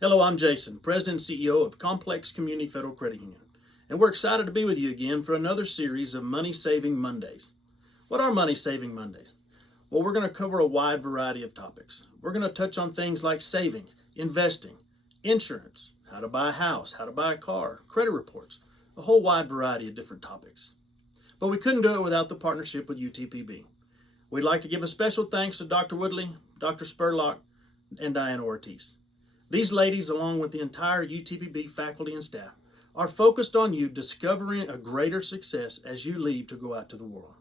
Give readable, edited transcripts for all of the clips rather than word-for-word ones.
Hello, I'm Jason, President and CEO of Complex Community Federal Credit Union, and we're excited to be with you again for another series of Money Saving Mondays. What are Money Saving Mondays? Well, we're going to cover a wide variety of topics. We're going to touch on things like savings, investing, insurance, how to buy a house, how to buy a car, credit reports, a whole wide variety of different topics. But we couldn't do it without the partnership with UTPB. We'd like to give a special thanks to Dr. Woodley, Dr. Spurlock, and Diana Ortiz. These ladies, along with the entire UTPB faculty and staff, are focused on you discovering a greater success as you leave to go out to the world.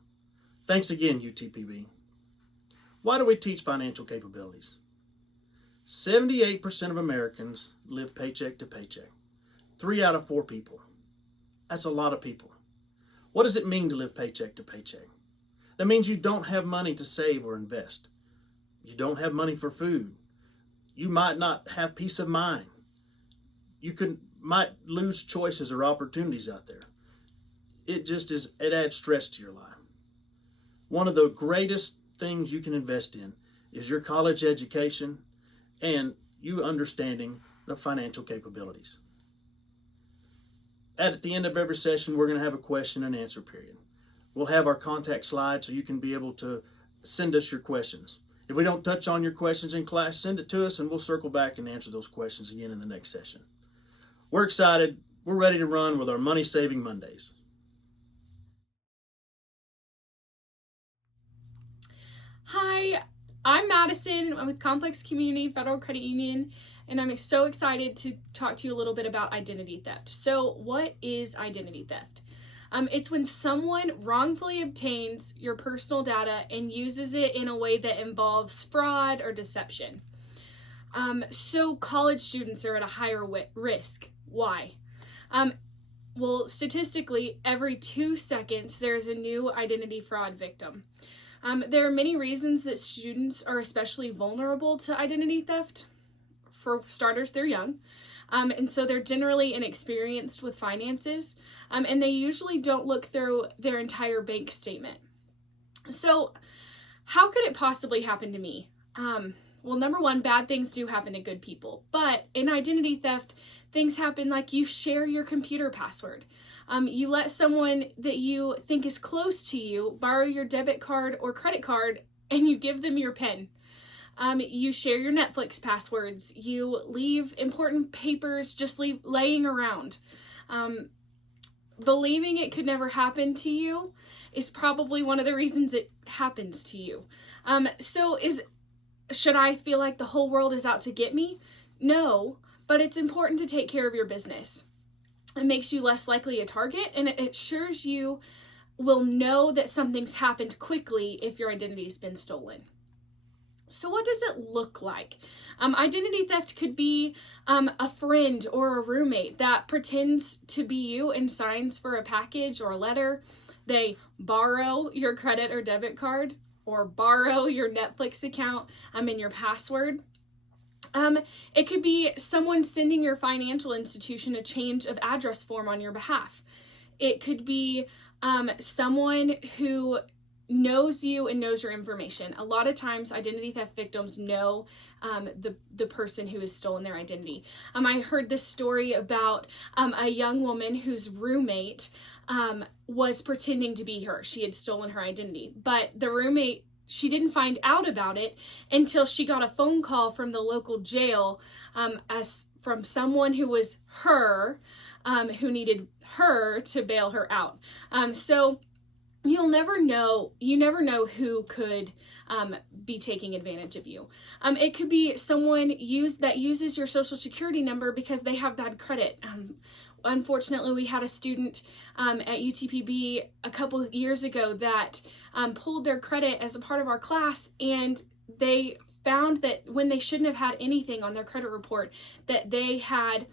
Thanks again, UTPB. Why do we teach financial capabilities? 78% of Americans live paycheck to paycheck. 3 out of 4 people. That's a lot of people. What does it mean to live paycheck to paycheck? That means you don't have money to save or invest. You don't have money for food. You might not have peace of mind. You might lose choices or opportunities out there. It adds stress to your life. One of the greatest things you can invest in is your college education and you understanding the financial capabilities. At the end of every session, we're going to have a question and answer period. We'll have our contact slide so you can be able to send us your questions. If we don't touch on your questions in class, send it to us and we'll circle back and answer those questions again in the next session. We're excited. We're ready to run with our Money Saving Mondays. Hi, I'm Madison. I'm with Complex Community Federal Credit Union, and I'm so excited to talk to you a little bit about identity theft. So what is identity theft? It's when someone wrongfully obtains your personal data and uses it in a way that involves fraud or deception. So college students are at a higher risk. Why? Well, statistically, every 2 seconds, there's a new identity fraud victim. There are many reasons that students are especially vulnerable to identity theft. For starters, they're young. And so they're generally inexperienced with finances, and they usually don't look through their entire bank statement. So how could it possibly happen to me? Well, number one, bad things do happen to good people, but in identity theft, things happen like you share your computer password. You let someone that you think is close to you borrow your debit card or credit card, and you give them your PIN. You share your Netflix passwords. You leave important papers just laying around. Believing it could never happen to you is probably one of the reasons it happens to you. Should I feel like the whole world is out to get me? No, but it's important to take care of your business. It makes you less likely a target, and it ensures you will know that something's happened quickly if your identity has been stolen. So what does it look like? Identity theft could be a friend or a roommate that pretends to be you and signs for a package or a letter. They borrow your credit or debit card or borrow your Netflix account and your password. It could be someone sending your financial institution a change of address form on your behalf. It could be someone who knows you and knows your information. A lot of times identity theft victims know the person who has stolen their identity. I heard this story about a young woman whose roommate was pretending to be her. She had stolen her identity, but the roommate, she didn't find out about it until she got a phone call from the local jail from someone who was her, who needed her to bail her out. So you never know who could be taking advantage of you. It could be someone that uses your social security number because they have bad credit. Unfortunately, we had a student at UTPB a couple of years ago that pulled their credit as a part of our class, and they found that when they shouldn't have had anything on their credit report, that they had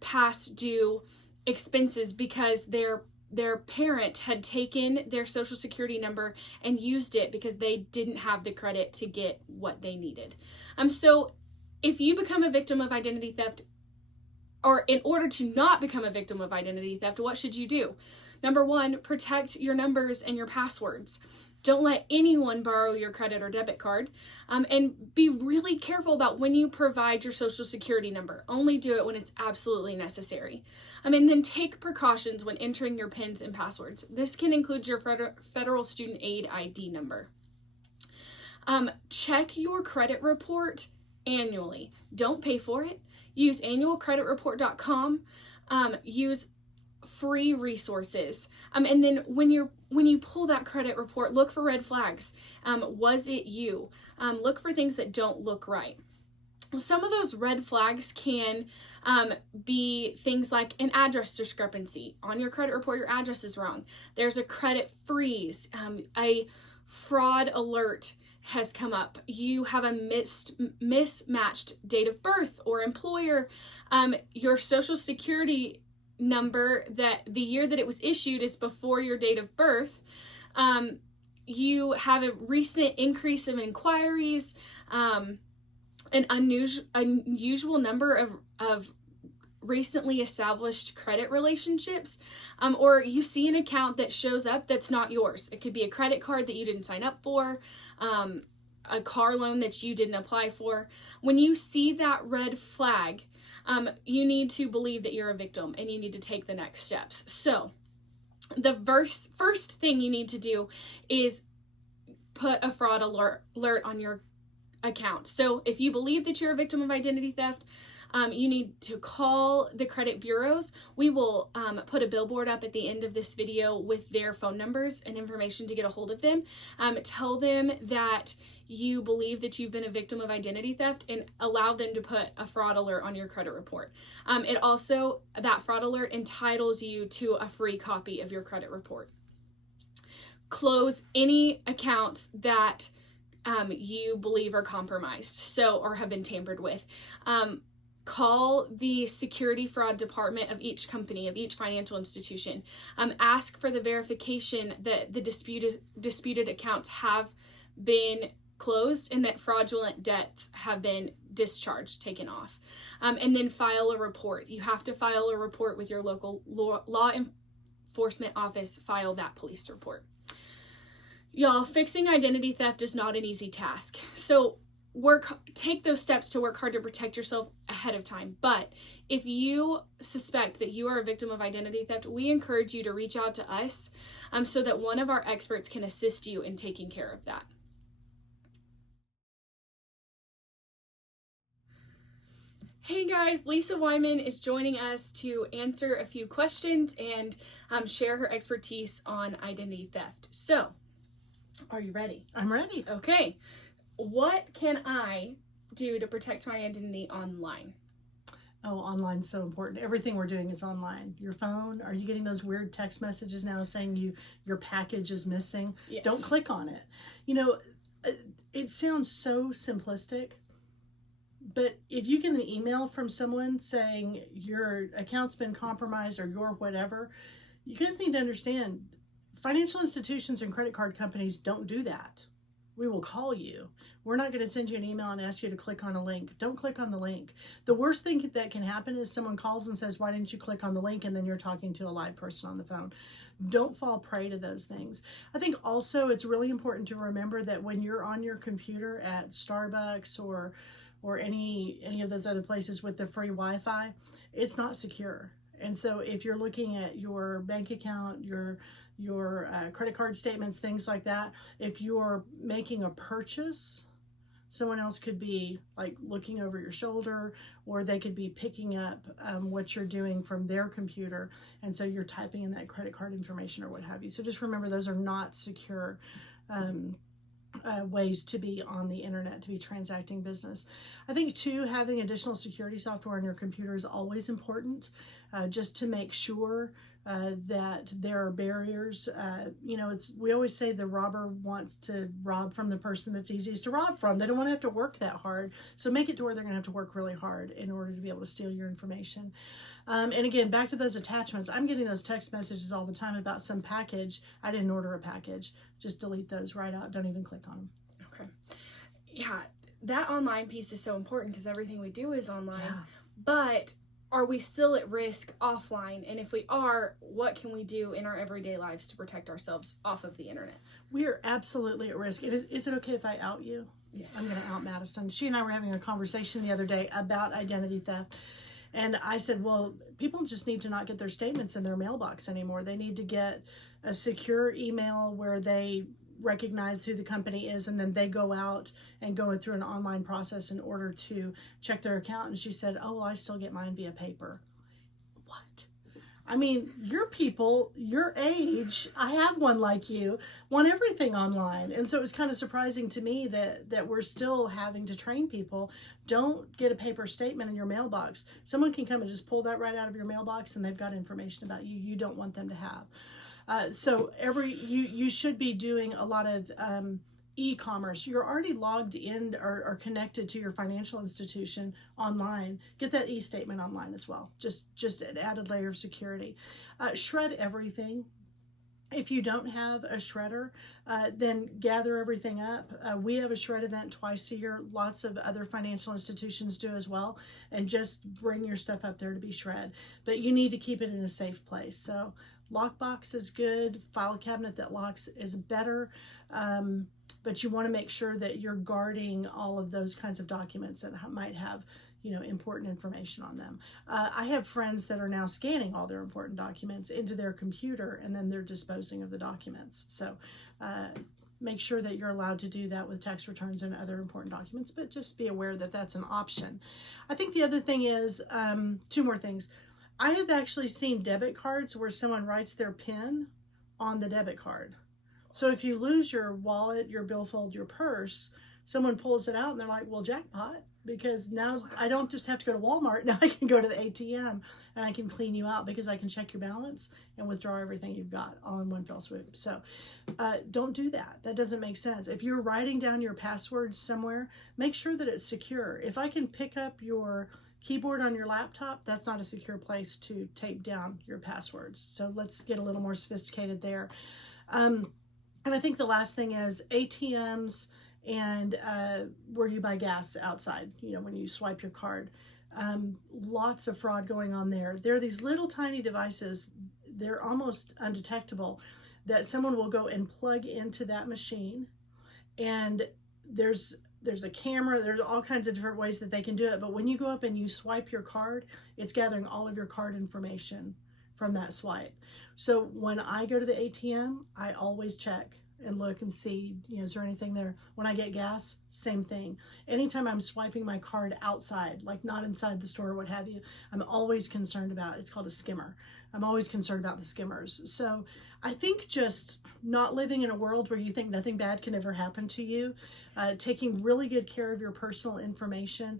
past due expenses because their parent had taken their social security number and used it because they didn't have the credit to get what they needed. So if you become a victim of identity theft, or in order to not become a victim of identity theft, what should you do? Number one, protect your numbers and your passwords. Don't let anyone borrow your credit or debit card. And be really careful about when you provide your social security number. Only do it when it's absolutely necessary. And then take precautions when entering your PINs and passwords. This can include your federal student aid ID number. Check your credit report annually. Don't pay for it. Use annualcreditreport.com. Use free resources. And then when you pull that credit report, look for red flags. Was it you? Look for things that don't look right. Some of those red flags can be things like an address discrepancy. On your credit report, your address is wrong. There's a credit freeze. A fraud alert has come up. You have a mismatched date of birth or employer. Your social security number, that the year that it was issued is before your date of birth. You have a recent increase of inquiries, an unusual number of recently established credit relationships, or you see an account that shows up that's not yours. It could be a credit card that you didn't sign up for, a car loan that you didn't apply for. When you see that red flag, you need to believe that you're a victim and you need to take the next steps. So the first thing you need to do is put a fraud alert on your account. So if you believe that you're a victim of identity theft, you need to call the credit bureaus. We will put a billboard up at the end of this video with their phone numbers and information to get a hold of them. Tell them that you believe that you've been a victim of identity theft and allow them to put a fraud alert on your credit report. It also, that fraud alert entitles you to a free copy of your credit report. Close any accounts that you believe are compromised, or have been tampered with. Call the security fraud department of each company, of each financial institution. Ask for the verification that the disputed accounts have been closed and that fraudulent debts have been discharged, taken off. And then file a report. You have to file a report with your local law enforcement office. File that police report. Y'all, fixing identity theft is not an easy task. So take those steps to work hard to protect yourself ahead of time. But if you suspect that you are a victim of identity theft, we encourage you to reach out to us so that one of our experts can assist you in taking care of that. Hey guys, Lisa Wyman is joining us to answer a few questions and share her expertise on identity theft. So, are you ready? I'm ready. Okay. What can I do to protect my identity online? Oh, online's so important. Everything we're doing is online. Your phone, are you getting those weird text messages now saying your package is missing? Yes. Don't click on it. You know, it sounds so simplistic, but if you get an email from someone saying your account's been compromised or your whatever, you guys need to understand financial institutions and credit card companies don't do that. We will call you. We're not going to send you an email and ask you to click on a link. Don't click on the link. The worst thing that can happen is someone calls and says, why didn't you click on the link? And then you're talking to a live person on the phone. Don't fall prey to those things. I think also it's really important to remember that when you're on your computer at Starbucks or any of those other places with the free Wi-Fi, it's not secure. And so if you're looking at your bank account, your credit card statements, things like that, if you're making a purchase, someone else could be like looking over your shoulder, or they could be picking up what you're doing from their computer, and so you're typing in that credit card information or what have you. So just remember, those are not secure ways to be on the internet, to be transacting business. I think too, having additional security software on your computer is always important, just to make sure that there are barriers. We always say the robber wants to rob from the person that's easiest to rob from. They don't want to have to work that hard. So make it to where they're going to have to work really hard in order to be able to steal your information. And again, back to those attachments. I'm getting those text messages all the time about some package. I didn't order a package. Just delete those right out. Don't even click on them. Okay. Yeah, that online piece is so important because everything we do is online. Yeah. But are we still at risk offline? And if we are, what can we do in our everyday lives to protect ourselves off of the internet? We are absolutely at risk. Is it okay if I out you? Yes. I'm going to out Madison. She and I were having a conversation the other day about identity theft. And I said, well, people just need to not get their statements in their mailbox anymore. They need to get a secure email where they recognize who the company is, and then they go out and go through an online process in order to check their account. And she said, oh, well, I still get mine via paper. What? I mean, your people, your age, I have one like you, want everything online. And so it was kind of surprising to me that we're still having to train people. Don't get a paper statement in your mailbox. Someone can come and just pull that right out of your mailbox, and they've got information about you don't want them to have. So you should be doing a lot of e-commerce. You're already logged in or connected to your financial institution online. Get that e-statement online as well. Just an added layer of security. Shred everything. If you don't have a shredder, then gather everything up. We have a shred event twice a year. Lots of other financial institutions do as well. And just bring your stuff up there to be shred. But you need to keep it in a safe place. So lockbox is good. File cabinet that locks is better. But you want to make sure that you're guarding all of those kinds of documents that might have, important information on them. I have friends that are now scanning all their important documents into their computer, and then they're disposing of the documents. So make sure that you're allowed to do that with tax returns and other important documents, but just be aware that that's an option. I think the other thing is, two more things. I have actually seen debit cards where someone writes their PIN on the debit card. So if you lose your wallet, your billfold, your purse, someone pulls it out and they're like, well, jackpot, because now I don't just have to go to Walmart. Now I can go to the ATM and I can clean you out because I can check your balance and withdraw everything you've got all in one fell swoop. So don't do that. That doesn't make sense. If you're writing down your passwords somewhere, make sure that it's secure. If I can pick up your keyboard on your laptop, that's not a secure place to tape down your passwords. So let's get a little more sophisticated there. And I think the last thing is ATMs and where you buy gas outside, when you swipe your card. Lots of fraud going on there. There are these little tiny devices, they're almost undetectable, that someone will go and plug into that machine, and there's a camera, there's all kinds of different ways that they can do it, but when you go up and you swipe your card, it's gathering all of your card information from that swipe. So when I go to the ATM, I always check and look and see, is there anything there? When I get gas, same thing. Anytime I'm swiping my card outside, like not inside the store or what have you, I'm always concerned about, it's called a skimmer. I'm always concerned about the skimmers. So I think just not living in a world where you think nothing bad can ever happen to you, taking really good care of your personal information.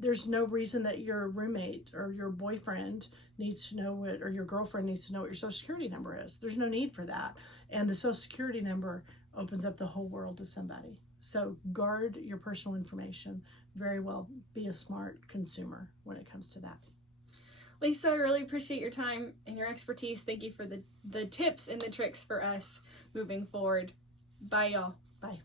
There's no reason that your roommate or your boyfriend needs to know it, or your girlfriend needs to know what your social security number is. There's no need for that. And the social security number opens up the whole world to somebody. So guard your personal information very well. Be a smart consumer when it comes to that. Lisa, I really appreciate your time and your expertise. Thank you for the tips and the tricks for us moving forward. Bye, y'all. Bye.